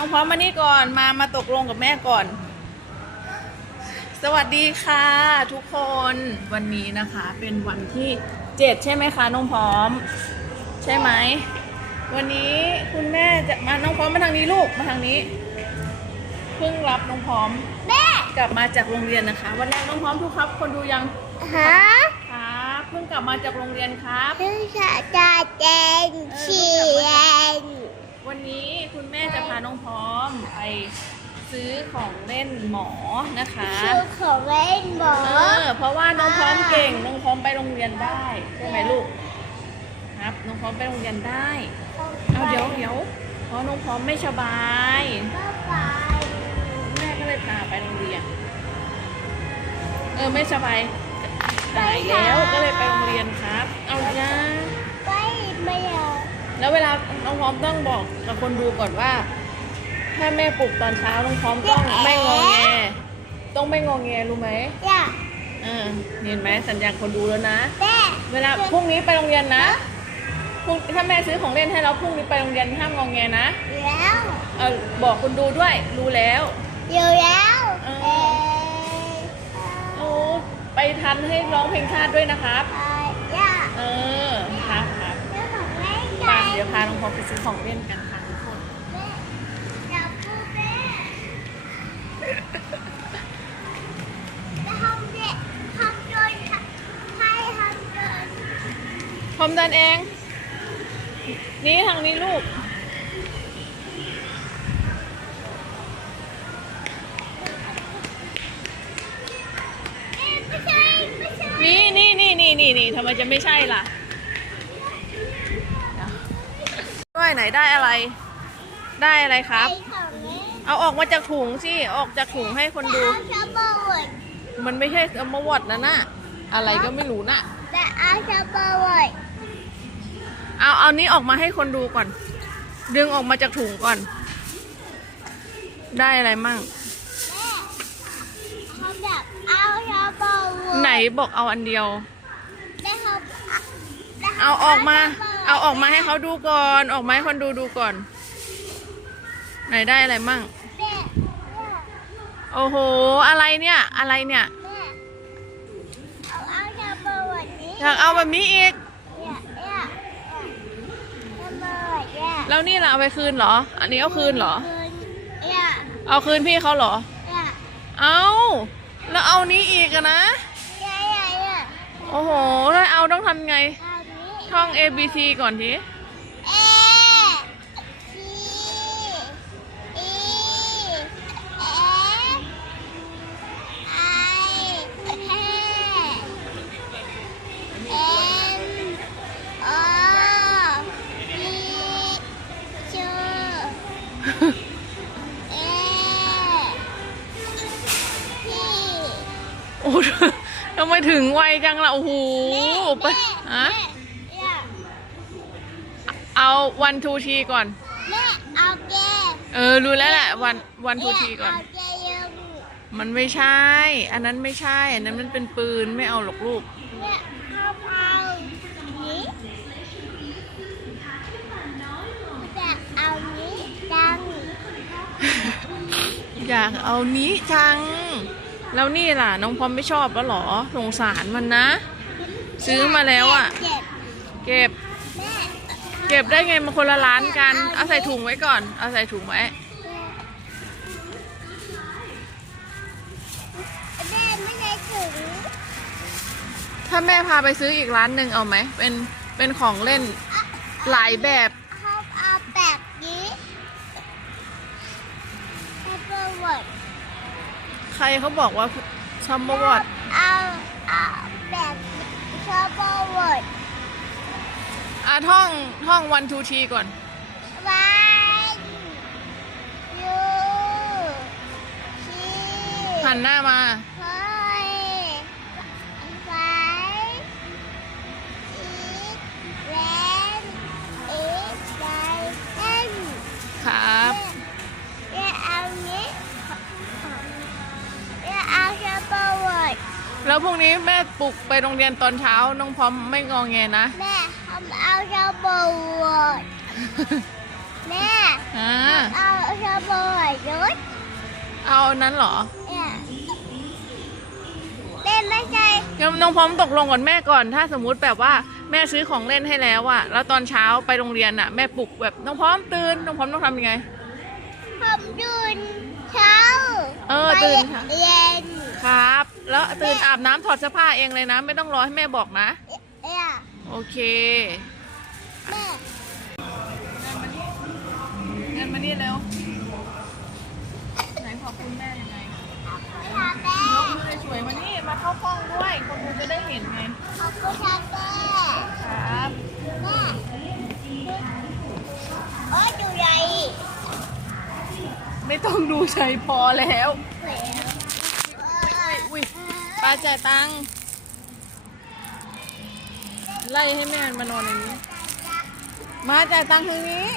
น้องพร้อมมานี่ก่อนมามาตกลงกับแม่ก่อน สวัสดีค่ะทุกคนวันนี้นะคะเป็นวันที่เจ็ดใช่ไหมคะน้องพร้อม ใช่ไหมวันนี้คุณแม่จะมาน้องพร้อมมาทางนี้ลูกมาทางนี้เพิ่งรับน้องพร้อมแม่กลับมาจากโรงเรียนนะคะ วันแรกน้องพร้อมทุกครับ คนดูยังฮะครับเพิ่งกลับมาจากโรงเรียนครับชื่อชาจาเจนเชียน วันนี้คุณแม่จะพาน้องพร้อมไปซื้อของเล่นหมอนะคะชื่อของเล่นหมอ เออเพราะว่าน้องพร้อมเก่งน้องพร้อมไปโรงเรียนได้ใช่ไหมลูกครับน้องพร้อมไปโรงเรียนได้เอาเดี๋ยวเดี๋ยวเพราะน้องพร้อมไม่สบายก็ไปแม่ก็เลยพาไปโรงเรียนเออไม่สบายหายแล้วก็เลยไปโรงเรียนครับ เอาจ้าไปไม่เอา แล้วเวลาน้องพร้อมต้องบอกกับคนดูก่อนว่า ถ้าแม่ปลุกตอนเช้าน้องพร้อมต้องไม่งอแง ต้องไม่งอแงรู้ไหมอย่าเออเห็นไหมสัญญาณคนดูแล้วนะ แม่เวลาพรุ่งนี้ไปโรงเรียนนะพรุ่งถ้าแม่ซื้อของเล่นให้เราพรุ่งนี้ไปโรงเรียนห้ามงอแงนะ แล้วเออบอกคนดูด้วยรู้แล้ว อยู่แล้วเออ เอ่อโอ้ไปทันให้ร้องเพลงชาติด้วยนะครับ เอ่อย่าเออครั ดี๋ยวพาน้องพร้อมไปซื้อของเล่นกันค่ะทุกคนแม่อย่าพูดแม่จะทำเด็กทำโดยให้ทำโดยพร้อมเดินเอง นี่ทางนี้ลูกไม่ใช่ไม่ใช่นี่นี่นี่นี่นี่ทำไมจะไม่ใช่ล่ะ ด้วยไหนได้อะไร ได้อะไรครับไอ้ของเล่นเอาออกมาจากถุงสิ ออกจากถุงให้คนดูเอาชาบะวดมันไม่ใช่เอามาวอดนะน่ะอะไรก็ไม่รู้น่ะแต่เอาชาบะวดเอาเอานี้ออกมาให้คนดูก่อน ดึงออกมาจากถุงก่อน ได้อะไรมั่งแม่เขาแบบเอาชาบะวดไหนบอกเอาอันเดียวได้เขาได้ขเอาออกมาชบะวด เอาออกมาให้เขาดูก่อน ออกมาให้คนดูดูก่อน ไหนได้อะไรมั่งแม่โอ้โห อะไรเนี่ย อะไรเนี่ยแม่เอาเอาชาบะวดนี้อยากเอาแบบนี้อีกเนี่ยเนี่ยชาบะวดเนี่ยแล้วนี่ล่ะเอาไปคืนเหรอ อันนี้เอาคืนเหรอคืนเนี่ยเอาคืนพี่เขาเหรอเนี่ยเอาแล้วเอานี้อีกอะนะเนี่ยเนี่ยเนี่ยโอ้โห ถ้าเอาต้องทำไง เอานี้ท่อง A B C ก่อนทีเอทีอีเอไอแพเอ็มโอพีชูเอพีโอ้ทำไมถึงไวจังล่ะ โอ้โหไปฮะ แม่ เอาวันทูทีก่อน แม่เอาแกเออ รู้แล้วแหละวันวันทูทีก่อน เอาแกยังมันไม่ใช่ อันนั้นไม่ใช่ อันนั้นมันเป็นปืนไม่เอาหรอกลูก แม่เอาเอานี้แต่เอานี้ดังอยากเอานี้จัง แล้วนี่ล่ะ น้องพร้อมไม่ชอบแล้วเหรอสงสารมันนะ ซื้อมาแล้วอะเจ็บ เก็บแม่ เก็บได้ไงมันคนละร้านกัน เอาใส่ถุงไว้ก่อน เอาใส่ถุงไว้ แม่ไม่ได้ถึงถ้าแม่พาไปซื้ออีกร้านหนึ่งเอาไหม เป็นเป็นของเล่นหลายแบบ เขาเอาแบบนี้ให้เปิดวดใครเขาบอกว่าซัมเมอร์วอด เอาเอาแบบชอบเปิดวด อะ ท่องท่องวันทูทีก่อน วันยูชีหันหน้ามาเฮ้ยไฟอีแวนอีไดเอ็นครับเรียกเอานี้เรียกเอาชาบวดแล้วพรุ่งนี้แม่ปลุกไปโรงเรียนตอนเช้าน้องพร้อมไม่งองแงนะ แม่ ทำเอาชาบวดแม่อ่าเอาชาบเอาอันนั้นเหรอเนี่ยเล่นไม่ใช่งั้นน้องพร้อมตกลงกับแม่ก่อน ถ้าสมมุติแบบว่าแม่ซื้อของเล่นให้แล้วอะแล้วตอนเช้าไปโรงเรียนอะแม่ปลุกแบบน้องพร้อมตื่นน้องพร้อมต้องทำยังไง ผมตื่นเช้าเออตื่นค่ะ ไปเรียนครับ แล้วตื่นอาบน้ำถอดเสื้อผ้าเองเลยนะ ไม่ต้องรอให้แม่บอกนะ เนี่ย โอเค แม่เงินมานี่เร็ว ไหนขอบคุณแม่ยังไงไม่ทำแม่ยกมือสวยๆมานี่ มาเข้ากล้องด้วย คนดูจะได้เห็นไง ขอบคุณครับแม่ครับ แม่โอ้ยดูใหญ่ไม่ต้องดูใจพอแล้วอุ้ยป้าจ่ายตังค์ไล่ให้แม่มานอนในนี้ มาจ่ายตังค์ทางนี้